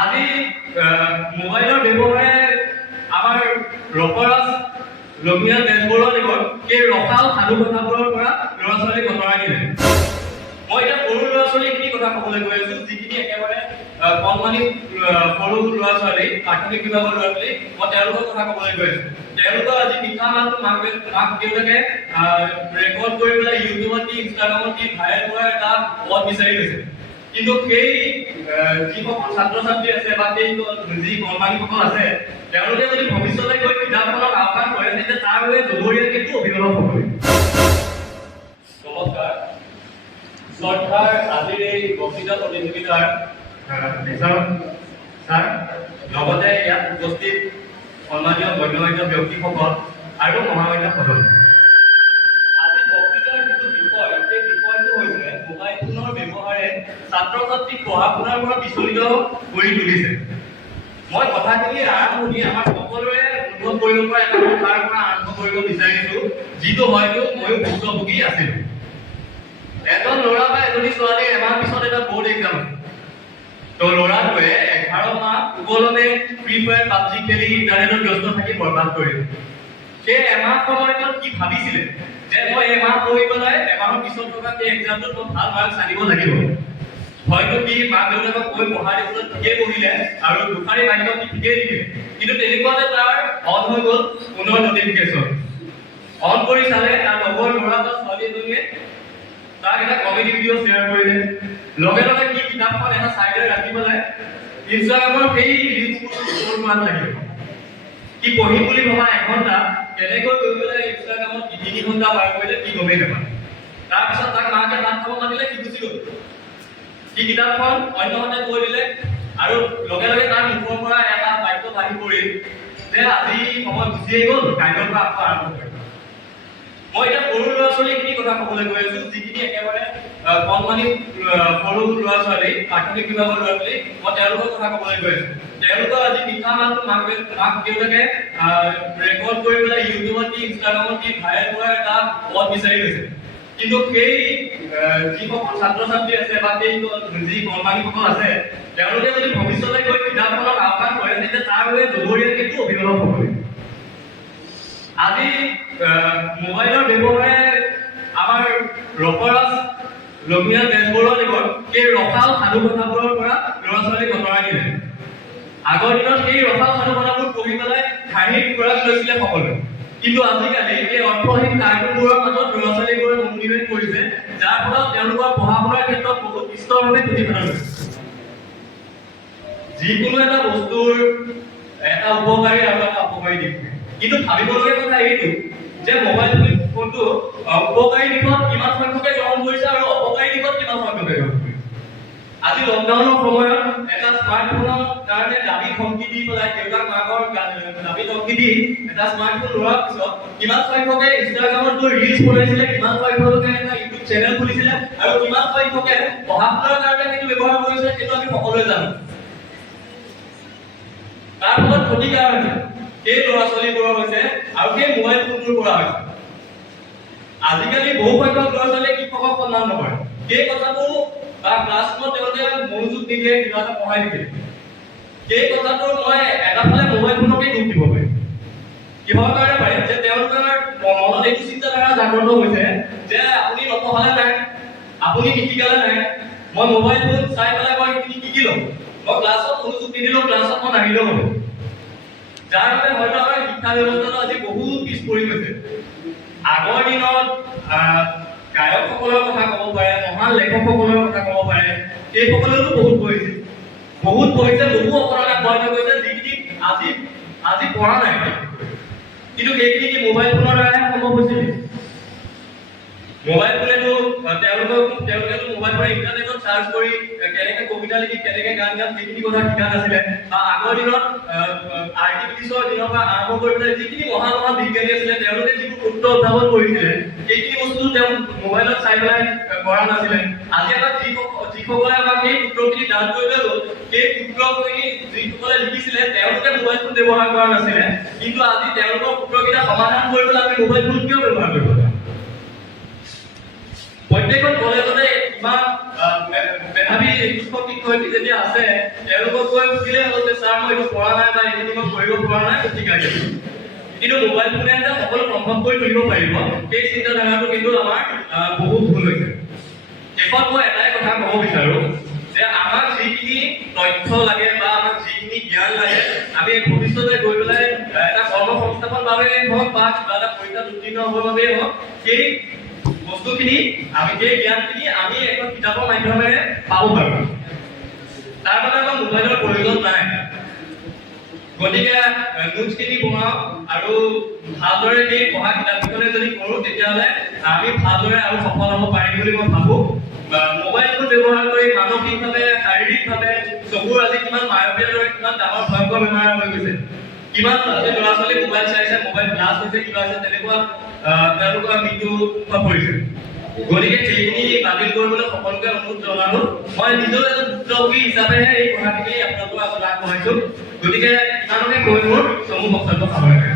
আজি মোবাইলৰ ব্যৱহাৰে আমাৰ ৰসৰাজ লক্ষ্মীনাথ বেজবৰুৱাদেৱৰ সেই ৰসাল সাধু কথাবোৰৰ পৰা ল'ৰা ছোৱালীক আঁতৰাই দিলে। মই এতিয়া সৰু ল'ৰা ছোৱালীখিনি কথা ক'বলৈ গৈ আছো, যিখিনি একেবাৰে কণমানি সৰু ল'ৰা ছোৱালী, প্ৰাথমিক বিভাগৰ ল'ৰা ছোৱালী, মই তেওঁলোকৰ কথা ক'বলৈ গৈ আছো। তেওঁলোকৰ আজি মিঠা মাতটো মাক দেউতাকে ৰেকৰ্ড কৰি পেলাই ইউটিউবত দি ইনষ্টাগ্ৰামত দি ভাইৰেল কৰাৰ এটা পথ বিচাৰি লৈছে। কিন্তু সেই যিসকল ছাত্ৰ ছাত্ৰী আছে বা সেই যি কৰ্মানীসকল আছে, তেওঁলোকে যদি ভৱিষ্যতে গৈ কিতাপখনক আহ্বান কৰে তেতিয়া তাৰ বাবে জগৰীয়া কিন্তু অভিভাৱক হ'ব। নমস্কাৰ। শ্ৰদ্ধাৰ আজিৰ এই বক্তৃতা প্ৰতিযোগিতাৰ ছাৰ, লগতে ইয়াত উপস্থিত সন্মানীয় গণ্যমান্য ব্যক্তিসকল আৰু মহামান্য সদন। আজি বক্তৃতাৰ যিটো বিষয়, সেই বিষয়টো হৈছে মোবাইল ফোনৰ ব্যৱহাৰে ছাত্ৰ ছাত্ৰীক পঢ়া শুনাৰ পৰা বিচলিত কৰি তুলিছে। মই কথাখিনি আৰম্ভণি আমাৰ সকলোৰে অনুভৱ কৰিব পৰা এটা কথাৰ পৰা আৰম্ভ কৰিব বিচাৰিছো, যিটো হয়তো ময়ো ভুক্তভোগী আছিলো। এজন ল'ৰা বা এজনী ছোৱালীৰ এমাহ পিছত এটা বৰ্ড এক্সাম আছে। তো ল'ৰাটোৱে 11 মাহ সুকলমে ফ্ৰী ফায়াৰ পাবজি খেলি ইণ্টাৰনেটত ব্যস্ত থাকি বৰবাদ কৰিলে। সেই এমাহ সময়ত কি ভাবিছিলে যে মই এমাহ পঢ়ি পেলাই এমাহৰ পিছত থকা সেই এক্সামটোত মই ভাল মাৰ্কছ আনিব লাগিব। হয়তো কি মাক দেউতাকক কৈ পঢ়াৰ পিছত ঠিকেই পঢ়িলে আৰু দুখাৰী বাক্য ঠিকেই লিখিলে, কিন্তু তেনেকুৱাতে তাৰ অন হৈ গ'ল পুনৰ নটিফিকেশ্যন। অন কৰি চালে তাৰ লগৰ ল'ৰা বা ছোৱালী এজনীয়ে তাক এটা কমেডি ভিডিঅ' শ্বেয়াৰ কৰিলে। লগে লগে কি কিতাপখন এটা চাইডে ৰাখি পেলাই ইনষ্টাগ্ৰামৰ সেই ৰিলছবোৰ স্ক্ৰল কৰাত লাগিল। কি পঢ়িম বুলি ভবা এঘণ্টা কেনেকৈ গৈ পেলাই ইনষ্টাগ্ৰামত 3 ঘণ্টা পাৰ কৰিলে কি গমেই নাপায়। তাৰপিছত তাক মাকে ভাত খাব মাতিলে, সি গুচি গ'ল। সি কিতাপখন অন্যহাতে থৈ দিলে আৰু লগে লগে তাৰ মুখৰ পৰা এটা বাক্য বাঢ়ি পৰিল যে আজি সময় গুচিয়ে গ'ল, কাইলৈৰ পৰা আকৌ আৰম্ভ কৰিম। মই এতিয়া সৰু ল'ৰা ছোৱালীখিনি কথা ক'বলৈ গৈ আছো, যিখিনি একেবাৰে কণমানি সৰু ল'ৰা ছোৱালী, প্ৰাথমিক বিভাগৰ ল'ৰা ছোৱালী, মই তেওঁলোকৰ কথা ক'বলৈ গৈ আছো। তেওঁলোকৰ আজি মিঠা মাতটো মাক দেউতাকে ৰেকৰ্ড কৰি পেলাই ইউটিউবত দি ইনষ্টাগ্ৰামত দি ভাইৰেল কৰাৰ এটা পথ বিচাৰি লৈছে। কিন্তু সেই যিসকল ছাত্ৰ ছাত্ৰী আছে বা সেই যি কৰ্মানীসকল আছে, তেওঁলোকে যদি ভৱিষ্যতে গৈ কিতাপখনক আহ্বান কৰে তেতিয়া তাৰ বাবে জগৰীয়া কিন্তু অভিভাৱক হ'ব। আজি মোবাইলৰ ব্যৱহাৰে আমাৰ ৰসৰাজ লক্ষ্মীনাথ বেজবৰুৱাদেৱৰ সেই ৰসাল সাধু কথাবোৰৰ পৰা ল'ৰা ছোৱালীক আঁতৰাই দিলে। আগৰ দিনত সেই ৰসাল সাধু কথাবোৰ পঢ়ি পেলাই হাঁহিৰ খোৰাক লৈছিলে সকলোৱে, কিন্তু আজিকালি এই অৰ্থহীন কাৰ্টুনবোৰৰ মাজত ল'ৰা ছোৱালীবোৰে মনোনিৱেশ কৰিছে, যাৰ ফলত তেওঁলোকৰ পঢ়া শুনাৰ ক্ষেত্ৰত বহুত বিস্তৰভাৱে ক্ষতিসাধন হৈছে। যিকোনো এটা বস্তুৰ এটা উপকাৰী আৰু এটা অপকাৰী দিশ, কিন্তু ভাবিবলগীয়া কথা এইটো যে মোবাইল ফোনটো উপকাৰী দিশত কিমান সংখ্যকে গ্ৰহণ কৰিছে আৰু অপকাৰী দিশত কিমান সংখ্যকে গ্ৰহণ কৰিছে। আজি লকডাউনৰ সময়ত এটা স্মাৰ্টফোনৰ কাৰণে দাবী ধমকি দি পেলাই দেউতাক মাকৰ দাবী ধমকি দি এটা স্মাৰ্টফোন লোৱাৰ পিছত কিমান সংখ্যকে ইনষ্টাগ্ৰামত গৈ ৰিলছ বনাইছিলে, কিমান সংখ্যকে এটা ইউটিউব চেনেল খুলিছিলে আৰু কিমান সংখ্যকে পঢ়া শুনাৰ কাৰণে সেইটো ব্যৱহাৰ কৰিছে, সেইটো আমি সকলোৱে জানো। তাৰ ফলত ক্ষতিকাৰ হৈছে সেই ল'ৰা ছোৱালীবোৰৰ হৈছে আৰু সেই মোবাইল ফোনটোৰ পৰা হৈছে। আজিকালি বহু সংখ্যক ল'ৰা ছোৱালীয়ে শিক্ষকক সন্মান নকৰে। সেই কথাটো বা ক্লাছৰুমত তেওঁলোকে মনোযোগ নিদিয়ে, কিবা এটা পঢ়াই দিয়ে। সেই কথাটো মই এটা ফালে মোবাইল ফোনকেই দুখ দিব পাৰিম। কিহৰ কাৰণে পাৰিম যে তেওঁলোকৰ মনত এইটো চিন্তাধাৰা জাগ্ৰত হৈছে যে আপুনি নপঢ়ালে নাই, আপুনি নিশিকালে নাই, মই মোবাইল ফোন চাই পেলাই মই এইখিনি শিকি ল'ম, মই ক্লাছত মনোযোগ নিদিলেও ক্লাছত মই নাহিলেও হ'ব। যাৰ বাবে হয়তো আমাৰ শিক্ষা ব্যৱস্থাটো আজি বহুত পিছ পৰি গৈছে। আগৰ দিনত গায়কসকলৰ কথা ক'ব পাৰে, মহান লেখকসকলৰ কথা ক'ব পাৰে, সেইসকলেও বহুত পঢ়িছে, বহু অপৰাধ আগবঢ়াই থৈ গৈছে, যিখিনি আজি পঢ়া নাই, কিন্তু সেইখিনি কি মোবাইল ফোনৰ দ্বাৰাই সম্ভৱ হৈছিল। মোবাইল ফোনেতো তেওঁলোকেতো মোবাইল ফোনে ইণ্টাৰনেটত চাৰ্চ কৰি কেনেকে কবিতা লিখি কেনেকে গান গাম সেইখিনি কথা শিকা নাছিলে। বা আগৰ দিনত আৰ্কিমিডিছৰ দিনৰ পৰা আৰম্ভ কৰি পেলাই যিখিনি মহান বিজ্ঞানী আছিলে, তেওঁলোকে যিবোৰ সূত্ৰ উদ্ভাৱন কৰিছিলে সেইখিনি বস্তু তেওঁ মোবাইলত চাই পেলাই কৰা নাছিলে। আজি আমাক যিসকলে আমাক সেই সূত্ৰখিনি দান কৰিবলৈ গ'ল, সেই সূত্ৰখিনি যিসকলে লিখিছিলে তেওঁলোকে মোবাইল ফোন ব্যৱহাৰ কৰা নাছিলে, কিন্তু আজি তেওঁলোকৰ সূত্ৰকেইটা সমাধান কৰিবলৈ আমি মোবাইল ফোন কিয় ব্যৱহাৰ কৰিব লাগে? প্ৰত্যেকখন কলেজতে ইমান মেধাৱী শিক্ষক শিক্ষয়িত্ৰী যেতিয়া আছে, তেওঁলোকক কৰিব খুজিলে হ'ল যে ছাৰ মই এইটো পৰা নাই বা এইখিনি মই কৰিব পৰা নাই শিকাই দিম। কিন্তু মোবাইল ফোনে যে সকলো সম্ভৱ কৰি তুলিব পাৰিব সেই চিন্তাধাৰাটো কিন্তু আমাৰ বহুত ভুল হৈছে। শেষত মই এটাই কথা ক'ব বিচাৰোঁ যে আমাক যিখিনি তথ্য লাগে বা আমাক যিখিনি জ্ঞান লাগে আমি ভৱিষ্যতে গৈ পেলাই এটা কৰ্মসংস্থাপন বাবেই হওক বা কিবা এটা পৰীক্ষাত উত্তীৰ্ণ হ'বৰ বাবেই হওক সেই বস্তুখিনি আমি সেই জ্ঞানখিনি আমি এখন কিতাপৰ মাধ্যমেৰে পাব পাৰোঁ। তাৰ বাবে আমাক মোবাইলৰ প্ৰয়োজন নাই। গতিকে নোটছখিনি বনাওক আৰু ভালদৰে সেই পঢ়া কিতাপখনে যদি কৰোঁ তেতিয়াহ'লে আমি ভালদৰে আৰু সফল হ'ব পাৰিম বুলি মই ভাবোঁ। মোবাইল ফোন ব্যৱহাৰ কৰি মানসিকভাৱে শাৰীৰিকভাৱে চকুৰ আজি কিমান মায়বীয় দৰে কিমান ডাঙৰ ভয়ংকৰ বেমাৰ হৈ গৈছে। কিমান ল'ৰা ছোৱালী মোবাইল চাইছে, মোবাইল ব্লাষ্ট হৈছে, কিবা হৈছে, তেনেকুৱা তেওঁলোকৰ মৃত্যু হৈ পৰিছে। গতিকে সেইখিনি বাতিল কৰিবলৈ সকলোকে অনুৰোধ জনালোঁ। মই নিজেও এজন ভুক্তভোগী হিচাপেহে এই কথাখিনি আপোনালোকৰ আগত আগবঢ়াইছোঁ। গতিকে ইমানকে কৈ মোৰ চমু বক্তব্য সামৰণি মাৰিছোঁ।